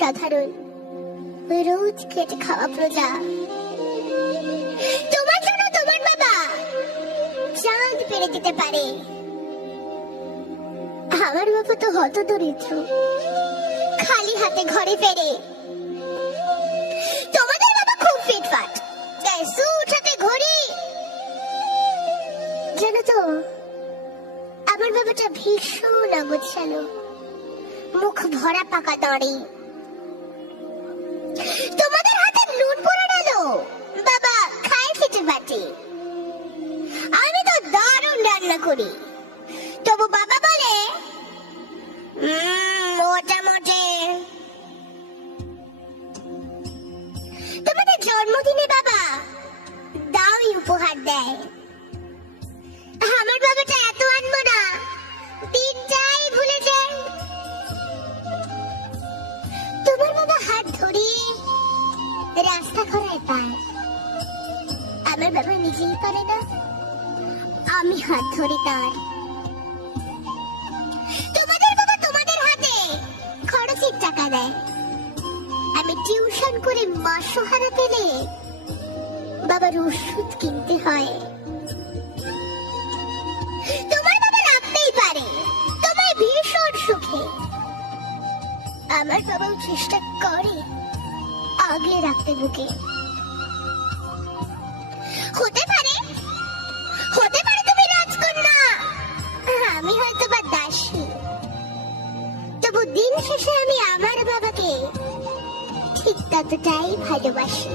সাধারণ রোজ খেটে খাওয়া প্রজা। তোমার জন্য তোমার বাবা চাঁদ পেরে দিতে পারে, আমার বাবা তো হতদরিদ্র, খালি হাতে ঘরে ফেরে। তোমাদের বাবা খুব ফিটফাট, স্যুট হাতে ঘড়ি। জানো তো আমার বাবাটা ভীষণ অগোছালো, মুখ ভরা পাকা দাড়ি। তোমাদের হাতে নুন পড়ে গেল, বাবা খায় ফিটে বাটি। আমি তো দারুণ রান্না করি, তবু বাবা বলে মোটামুটি। তোমাদের জন্মদিনে বাবা দাওই উপহার দেয়, আমার বাবাটা এত আনবো না, দিনটাই ভুলে যায়। তোমার বাবা হাত ধরে রাস্তা খোঁড়ায় পায়, আমার বাবা নিজেই পারে না, আমি হাত ধরি তার। তোমাদের বাবা তোমাদের হাতে খরচের টাকা দেয়, আমি টিউশন করে মাসও হারা পেলে বাবার ওষুধ কিনতে হয়। তোমার বাবা রাখতেই পারে তোমায় ভীষণ সুখে, আমার বাবাও চেষ্টা করে আগলে রাখতে বুকে। হতে পারে তুমি রাজকন্যা, আমি হয়তো বা দাসী, তবু দিন শেষে আমি আমার বাবাকে ঠিক ততটাই ভালোবাসি।